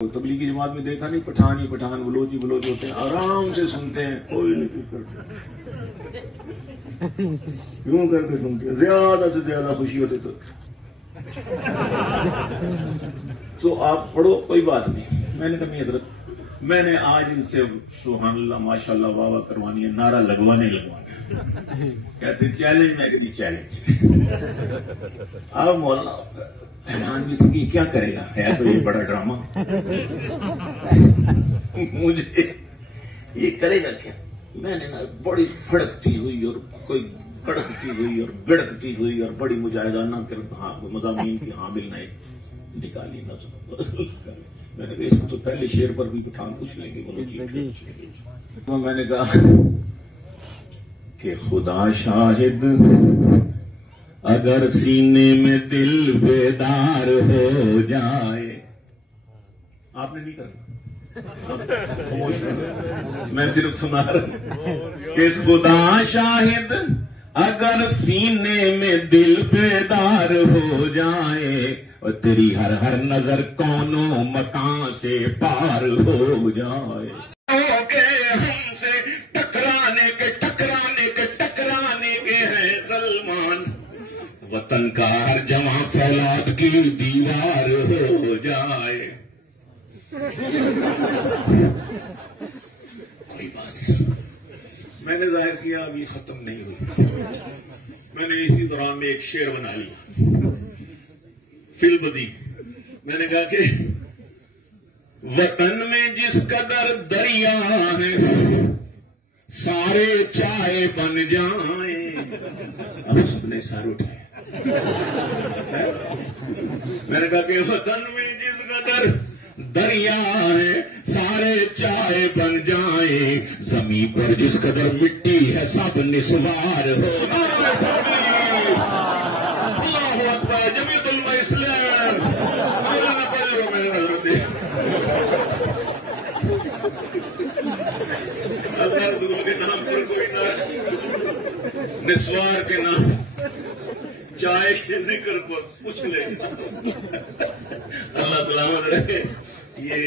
تبلیغی جماعت میں دیکھا نہیں، پٹھان ہی پٹھان بلوچ ہی بلوچ ہوتے ہیں، آرام سے سنتے ہیں، کوئی نہیں کرتے، کیوں کر کے سنتے ہیں، زیادہ سے زیادہ خوشی ہوتی تو آپ پڑھو، کوئی بات نہیں۔ میں نے کہا نہیں حضرت، میں نے آج ان سے سبحان اللہ ماشاءاللہ واہ واہ کروانی ہے، نعرہ لگوانے کہتے چیلنج، میں کہتی چیلنج۔ اب مولانا حیران بھی تھی کہ کیا کرے گا، ہے تو یہ بڑا ڈرامہ، مجھے یہ کرے گا کیا؟ میں نے نا بڑی پھڑکتی ہوئی اور کوئی کڑکتی ہوئی اور گڑکتی ہوئی اور بڑی مجاہدانہ مضامین کی حامل نئے نکالی نظر۔ میں نے کہا اس کو تو پہلے شعر پر بھی پٹھان پوچھ لیں گے، میں نے کہا کہ خدا شاہد اگر سینے میں دل بیدار ہو جائے، آپ نے نہیں کرنا، میں صرف سنا رہا کہ خدا شاہد اگر سینے میں دل بیدار ہو جائے اور تیری ہر ہر نظر کونوں مکان سے پار ہو جائے، ہم سے ٹکرانے کے ہیں سلمان، وطن کا ہر جمع فولاد کی دیوار ہو جائے، کوئی بات نہیں۔ میں نے ظاہر کیا ابھی ختم نہیں ہوئی، میں نے اسی دوران میں ایک شعر بنا لیا فی البدی۔ میں نے کہا کہ وطن میں جس قدر دریا ہے سارے چائے بن جائیں، اب سب نے سر اٹھائے۔ میں نے کہا کہ وطن میں جس قدر دریا ہے سارے چائے بن جائیں، زمین پر جس قدر مٹی ہے سب نسوار ہو۔ اللہ اکبر، جمیعت علماء اسلام، اللہ رسول کے نام پر کوئی نہ نسوار کے نام چائے کے ذکر پر پوچھ لے، اللہ سلامت رہے۔ یہ